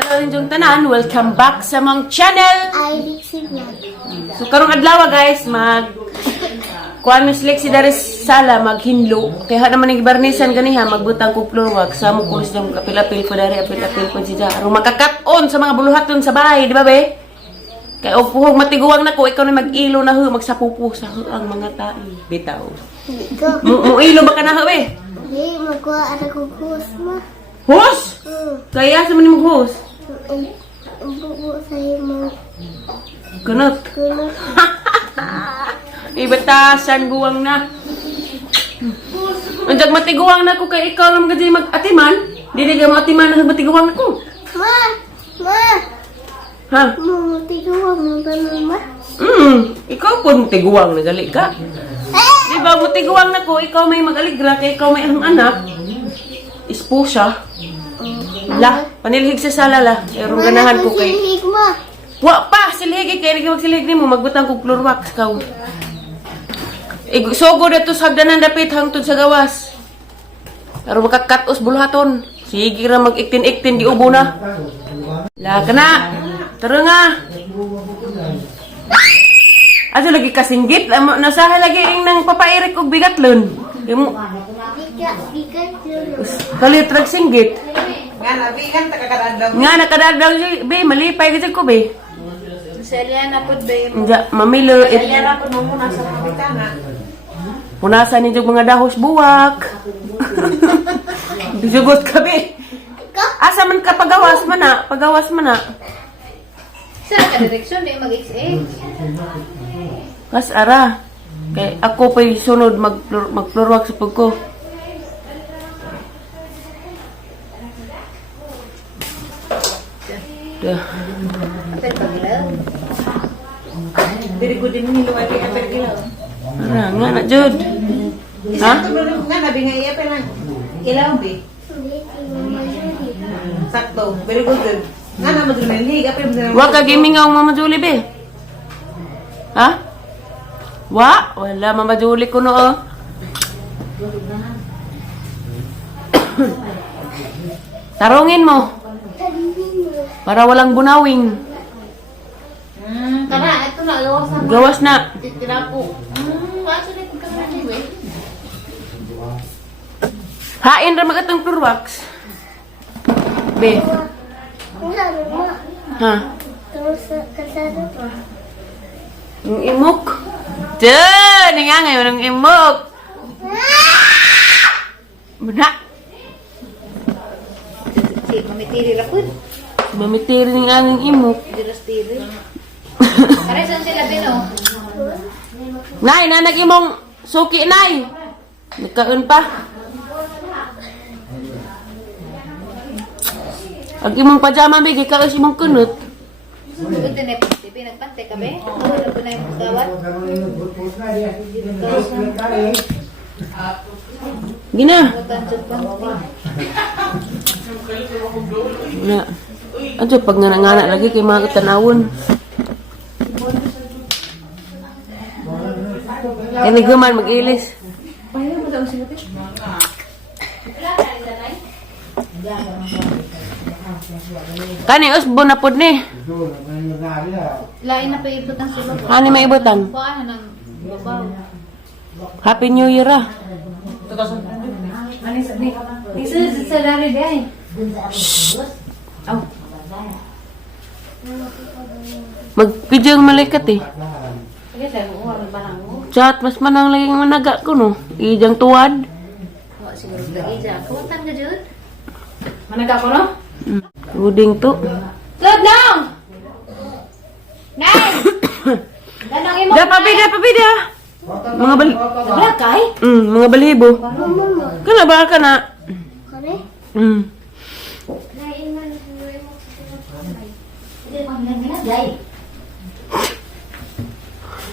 rin yung tanan, welcome back sa mong channel. Ay, signal. So karong adlaw guys, kuan mislik si Daris sala maghinlo. Kaya naman ning barnisan ganiha magbutang ko floor wax sa mo kulis ng kapil-apil ko dari apil-apil ko si Jaro. Makakat-on sa mga buluhaton sa bahay, di ba be? Kaya og puhog matiguang nako ikaw na mag-ilo na ho magsapupo sa ang mga tae. Bitaw. Ikaw. Mo ilo ba ka na ho be? Hindi, magkuha ako kong hus mo. Hos? Kaya sa man mag-hos? Ang bubo sa'yo mo. Kunot. Kuno. Ibatasan guwang na. Anjag matiguang na ko kay ikaw lang kasi mag-atiman. Dili ka mo atiman na matiguang na ko. Ma! Ma! Ha? Mamutiguan mo ba ma? Ikaw po tiguang na gali ka. Di ba mo tiguang na ko, ikaw may mag-aligra kay ikaw may ang anak. Esposa. La, panilhig sa salala. Pero ganahan ko kay... Silhig mo. Wa pa, silhig kay naging magsilhig nimo magbutang kog floor wax kaw. Sogo dito sa hagdanan dapit hangtod sa gawas. Pero makakatos buluhaton. Sige ra mag-iktin-iktin di ubo na. La kana. Tara nga. Aso lagi kasinggit, nasaha lagi ing nang papairik og bigatlon. Imo Bigat yun. kalit rag singgit. Nga nabigan ta kakadadlaw. Nga nakadadaw be malipay gid ko be. Selya na pud bay mo. Nga mamilo Selya ra pud mo muna sa pabitana. punasan ni jug mga dahos buwak. Bisugot ka be. Asa man ka pagawas man na, pagawas man na. Sa ka direksyon di mag-XX. Kas ara. Kay ako pa'y sunod mag-floor wax sa pagko. Dah. Apel pagilaw. Diri ko din nilo ay apel gilaw. Ara nga na jud. Ha? Nga nabi nga apel lang. Ilaw bi. Hindi, mama yun. Sakto. Very good. Nga na mo dun lig apel mo. Wa ka gimingaw Mama Julie be. Ha? Wa, wala Mama Julie ko no. Tarungin mo para walang bunawing. Tara, ito na gawas na. Gawas na. Titira ko. Waso ni pud ka ni we. Hain ra magatong floor wax. Be. Ang sabi mo. Ha? Tapos kasado pa. Yung imok. Diyan! Nga ngayon ang imok. Muna. Si mamitiri ra pud. Mamitiri ng aming imok. Diras tiri. Pare saan sila bino? Nay, nanag imong suki, nay. Nagkaon pa. Ang imong pajama, bigi, kaon si imong kunot. Ito na pipi nagpante ka be. Wala po na yung gawat. Gina. Butan jud pante. Wala. Adyo, pag nga lagi kay mga tanawon. Kani guman mag-ilis. Kani usbo na pod ni. Lain na pa ibot ang sila. Ani may ibutan. Paano nang babaw? Happy New Year ah. Ani sa ni. Isa sa salary day. Magpidyang malaikat eh. Sige tayo mo ang barang mo. Chat, mas manang lagi managa ko no. Ijang tuwad. Wa siguro lagi ja. Kuwatan ka jud. Managa ko no? Uding to. Good now. Nay. Danang imo. Dapabida. Mga bali. Blakay? Mga balibo. Kana ba ka na? Kare? Naiman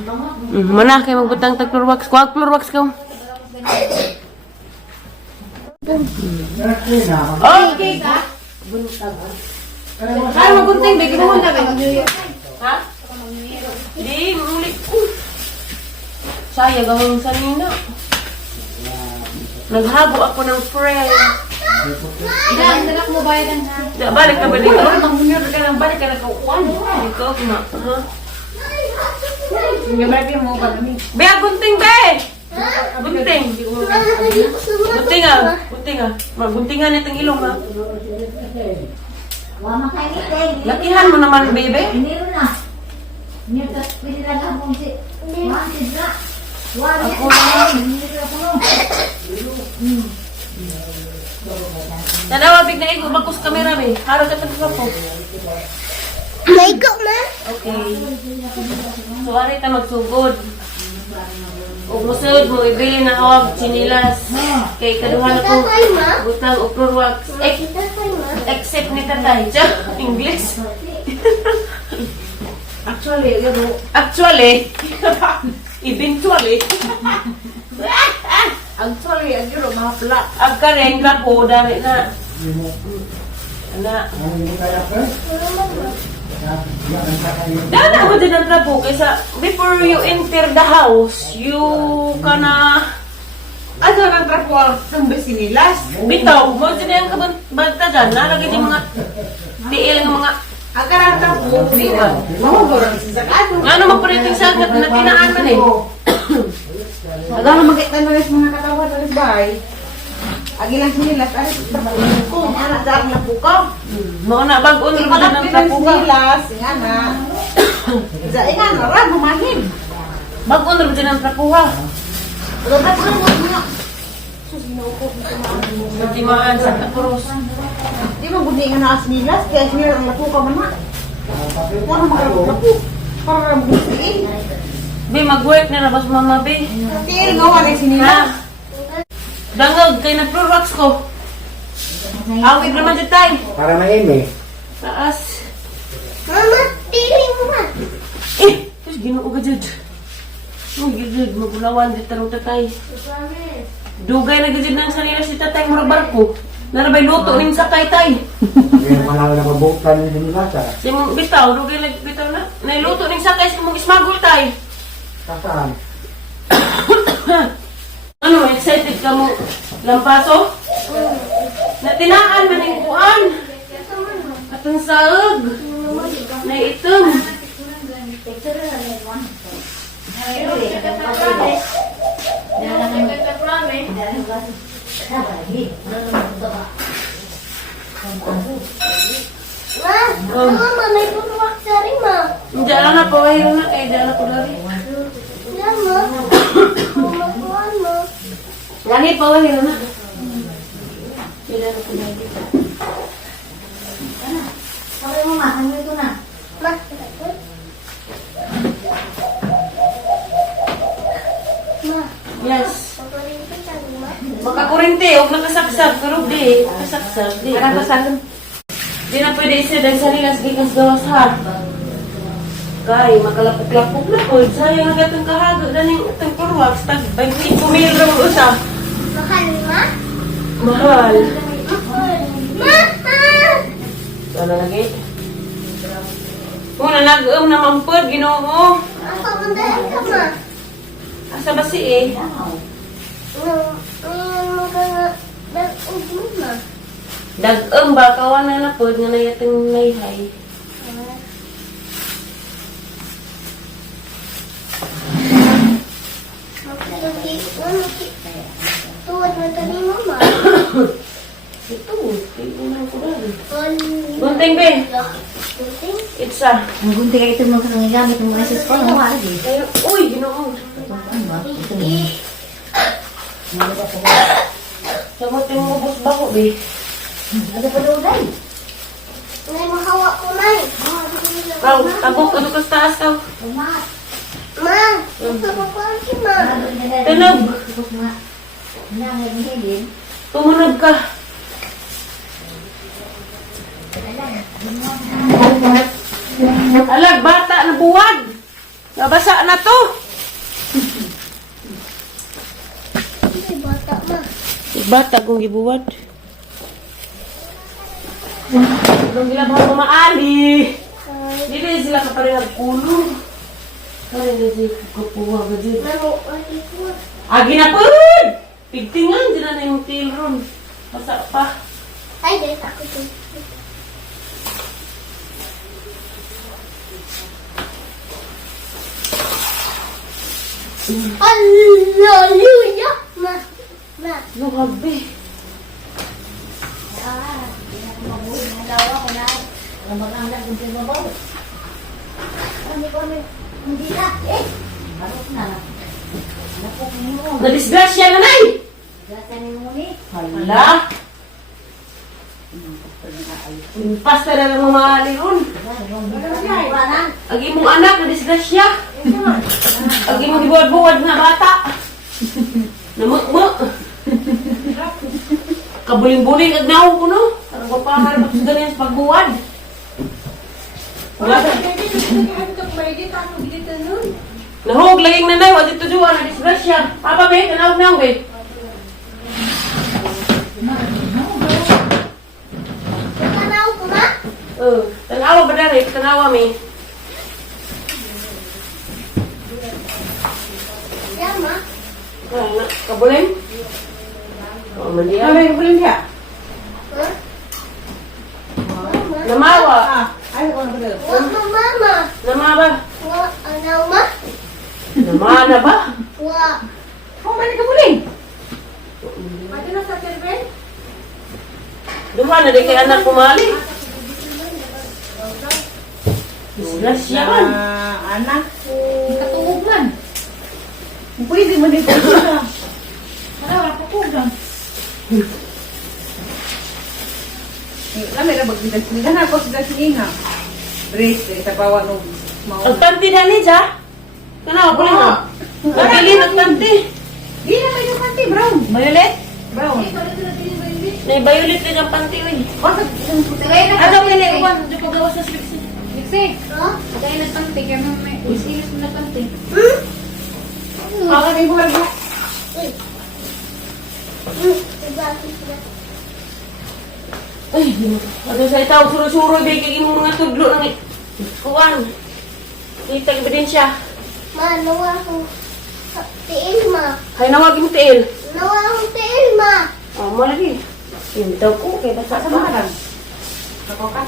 mo mo Mana kay magbutang tag floor wax. Kuwag floor wax ka. Okay ka? Ay, magunting. Bagi mo na. Ha? Di, muli. Sayang ang sanina. Naghago ako ng friend. Ida, nagak mo bayadan ha. Balik ka ba dito? Mangunir ka lang, balik ka na kaukuan. Ito, kuma. Balik mo ba namin? Be, gunting, be! Gunting. Gunting ah. Gunting ah. Maguntingan itong ilong ha. Lakihan mo naman, bebe. Ako Nanawabig na igo, bagus kamera, be. Harap ka tapos ako. Maigo, ma. Okay. So, ari ta magsugod. O musud mo, ibili na hawag, chinilas. Kay kaduhan ako, Tatay, ma. butang o floor wax. Tatay, ma. Except ni tatay. Diyan, English. Actually, eventually. Actually, ang yun, mahapla. Agka rin ka po, dami na. Ana. Dada mo din ang trapo kaysa before you enter the house, you kana Ano ang trapo ng besinilas? bitaw mo din ang kabanta dyan. Nalagay din mga tiil ng mga Ang karang trapo, di na. Mahugurang sa sakado. ano magpariting sa agat na tinaan man eh. Agam makita na rin mga katawan na rin bay. Agi lang sinilas, ay kung anak sa aking napukaw. Mao na bag-on rin din Ipanak ang din ang trapo ka. sinilas, nga na. Sa ina, nara, bumahin. Bag-on rin din ang trapo ka. Dapat ko mo nga. Magtimaan sa kapuros. Di mo gudi nga na sinilas, kaya sinilas ang napukaw man na. Ano makalapu? Para mo gusiin. Be, mag-work na na bas mama, be. Tiil nga wala yung sinilas. Ha? Dangag, kay nag-pro-rocks ko. Awit naman dyan tayo. Para maime. Taas. Mama, tiri mo, ma. Eh, tapos ginoo ka dyan. Ang gigid, magulawan dyan tarong tatay. Dugay na gajid ng sanila si tatay murag barko. Narabay luto ning sakay tay. Ngayon manalo na mabutan din nila sa Si mong bitaw, dugay na bitaw na. Nailuto ning sakay si mong ismagol tay. kasaan. Ano, excited ka mo lampaso? Natinaan man yung kuan. At ang saag. Na itom. Ma, mama, may puruwak sa rin, ma. Diyan lang na, pawahiro na. Eh, diyan na ko lari. Yan, ma. Kumakuhan mo. Lagi, pawahiro na. Diyan na ko lari. Sabi mo, ma, ano ito na? Ma, ma, Yes. paparin ka sa ma. Makakurente, huwag nakasaksak. Pero di, kasaksak. Di. Karang kasagan. Di na pwede isa dahil sa nilas gikas gawas ha. Kay, makalapok-lapok na po. Sayang na gatong kahago na ning itong purwax. Tag, 25 mil lang usa. Mahal, ma? Mahal. Ma! Ano lagi? Kung nag-um na mampod, ginoo. Ang pamandahan ka, ma. Asa ba si eh? Ngayon mo ka nga, dag-ug mo, ma. Dag-um ba? Kawan na na po, nga na yatang nayhay. Tuwad mo ito ni mama. Ito, tingnan ko na. Gunting. Gunting, be. Gunting? It's a. Ang gunti ka ito mga kangagamit ng mga sis ko, ang mga lagi. Uy, ginoo. Samot yung mubos ba ko, be? Ano pa daw dahil? Ngay mahawa ko, Nay. Kau, tabok, ano ka sa taas ka? Umat. Ma, gusto ko pa si ma. Tunog. Nanganghilin. Tumunog ka. Alag, bata na buwag. Nabasa na to. Ay, bata, ma. Bata kong gibuwad. Nung gila ba maali? Dili sila kaparehag kulong. Kaya na siya kapuha ka dyan. Nano, ay, ko. Agi na po! Pigtingan, dyan na yung tail ron. Basa pa. Ay, guys, ako to. Hallelujah! Ma. Grabe. Nadisgrasya na, Nay! Hala! Pasta na lang mamahali ron. Agi mong anak, nadisgrasya. Agi mong ibuwad-buwad na bata. Namuk-muk. Kabuling-buling at naho ko, no? Parang mapaharap sa ganyan sa pagbuwad. Nahog, laging nanay, wad ito doon, nadisgrasya. Papa, be, tanawag na, be. Tanaw ko na? Tanawa ba dari? Tanawa, me. Yan, ma. Kabuling? Oh, mandiyan. Ano yung kulim siya? Ha? Mama. Namawa. Ay, ako na pala. Wa ma, mama. Namawa. Wa, anaw ma. Namana ba? Wa. Oh, balik ka kuling. Pati na sa server? Duha na di kay anak kumali. Disgrasya man. Anak. Katungog man. Pwede mo dito siya. Wala ko lang. Kami na magbigas. Nagana ako sila sininga. Brace, sa bawa no. Ang tanti na ni siya. Kanawa ko lang. Pagkili ng tanti. Di na may kanti, brown. Violet? Brown. May violet din ang panty, uy. Ano Ano pili? Uwan, di ko gawa sa slipsi. Ha? Baka may buhay ba? Bakit na? Ay, ano sa itaw, suro-suro, ibigay mo mga tudlo ng kuwan. Kita ebidensya. Ma, nawa akong tiil, ma. Hay nawagin mo tiil. Nawa akong tiil, ma. Oh, mo lagi. Yung daw ko, kaya basta Sa mga lang. Ako ka?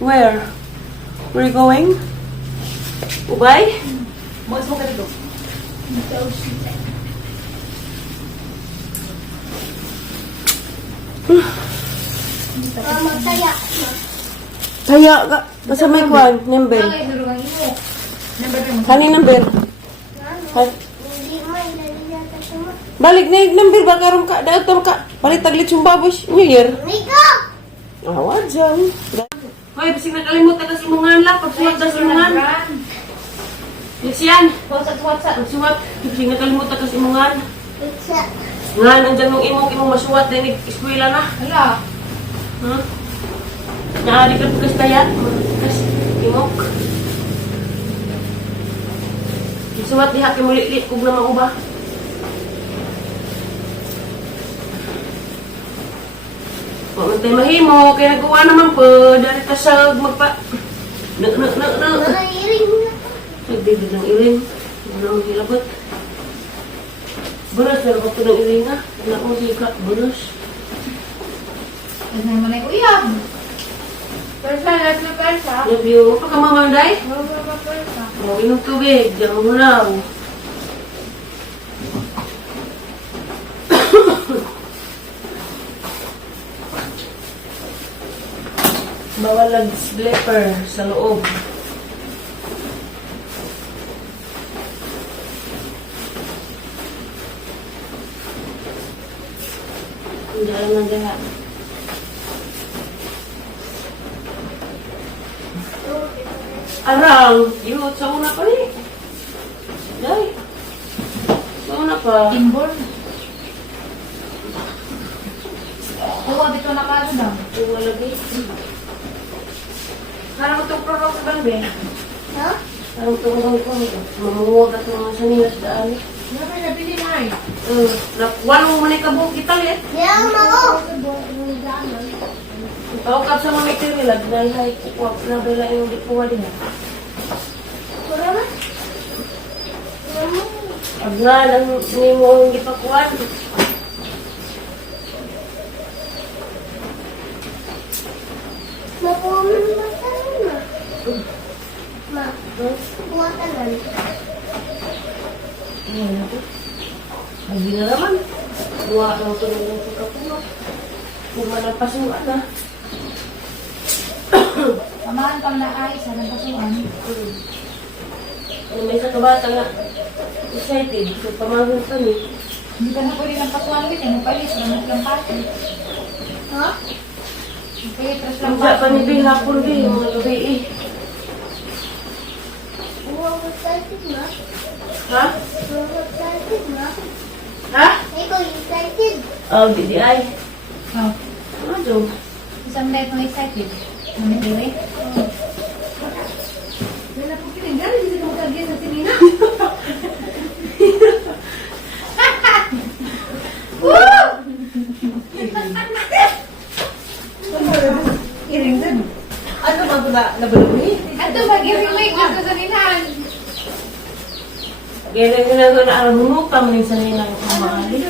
Where? Where are you going? Ubay? Bukas mo ka dito. Ma, magtaya. Kaya ka, basta may kuwan, number. Kani number? Hay. Hindi, ma. Ilaliyata siya, ma. Balik na yung number ba karon ka? Dato ka. Palit taglit yung babos. New Year. Mika! Awa dyan. Hoy, bisig nakalimutan kasi mungan lang. Pagsuwat kasi mungan. Yan. Pagsuwat. Bisig nakalimutan kasi mungan. Isa. Nga, nandyan mong imong masuwat. Dinig, eskwela na. Hala. Ha? Naari ka bukas tayat. Bukas imok. Isuwat diha kay mulit-lit kog na mauba. Wa man tayo mahimo kay nagawa naman po dari ta sa magpa. Mga iring na. Nagbibig ng iring. Wala akong hilabot. Buras, meron ko ito ng iring na. Wala akong higa. Buras. Ano naman ay uyab? Persa, lahat na persa. Love you. Apa ka mamanday? Wala ba persa? O, inom tubig. Diyan mo na. Bawal lang slipper sa loob. Hindi alam ng gaha. Arang, yun, sa una pa rin. Dahil. Sa una pa. Inborn. Tawa dito na ka na. Yung lagi. Parang itong prorok sa banbe. Ha? Parang itong bangko. Mamunguwag at mga sanilas daan. Dapat na pili na eh. Walong manay kabuk kita lihat. Yan, ma. Pagkap sa mga material, dahil kukuha na bela yung di kuha din. Kura na? Agna, lang ni mo yung di pa kuha. Nakuha mo naman tayo, ma. Ma, kuha ka lang. Ayan ako. Lagi na naman. Buwa lang ito ng pagkapuno. Buwa ng pasuan na. Samahan kang naay sa nagpasuan. Ano may isa kabata nga. Excited. So, pamagod kami. Hindi ka na pwede ng pasuan din. Ano pa yun? Sa mga lang pati. Ha? Okay, tres lang Ang pa ni Bing hapon din. Mga gabi eh. Kuha ko excited, ma. Ha? Kuha ko excited, ma. Ha? Ikaw excited. Oh, di ay. Oh, Ano doon? isang bet mo excited. Mamitiwi? Wala po pinanggalan. Hindi ka magkagyan sa sinina. Iring din. Ano ba ito na nabulungi? Ato ba, giring-wake na sa sininan. Kaya ginagawa na alam mo pa minsan nila ang kumali.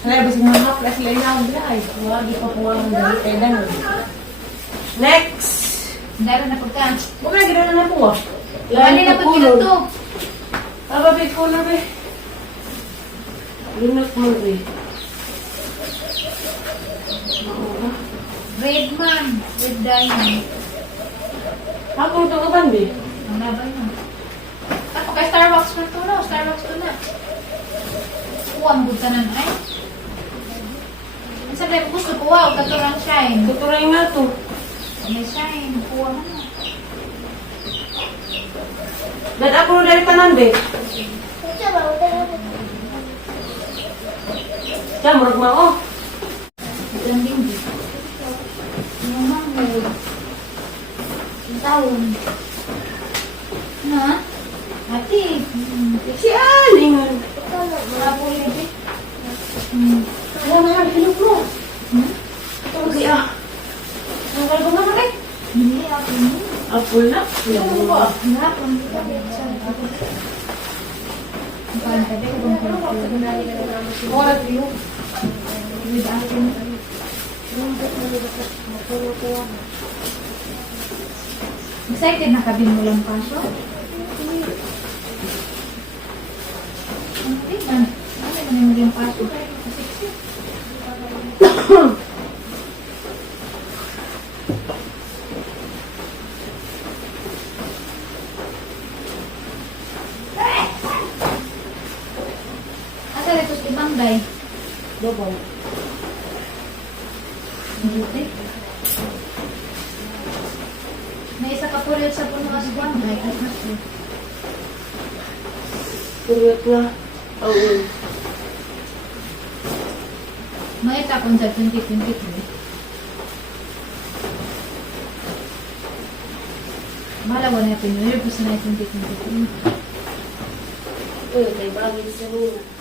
Ano ba si mga plus lang na ang bilay? Wagi pa po ang galit ay danon. Next! Daro na pagka. Huwag na gano'n na po ah. Lali na pag to. Ababit ko na be. Lunok mo be. Red man. Red diamond. Ako ito ka ba be? Ang labay na. Ako kay Starbucks man to na. Starbucks to na. Uwang buta na ay. Ang sabi ko gusto ko wow. Katurang shine. Tuturay nga to. May shine. Kuha mo na. Dad ako na dali tanan be. Ito ba? Siya, murag mo ako. Ang dindi. Yung mango. Yung taon. Na? Ate. Si Aling. Wala po yun. Wala na nga, pinok mo. Okay ah. Ang kalbo nga kami. Hindi ako yun. Apple na. Ano ba? Hapon. Ang pantay ko kung oras yun. With akin. Excited na kabin mo lang paso? Ano rin? Ano ba yung yung paso? Asa ito si Bangday? Dobol. Hindi. May isa ka po rin sa puno as Bangday. At naso. Turot na. Oh, yun. May tapon sa 2023. Malawa na ito. Nervous na 2023. Uy, may bagay sa muna.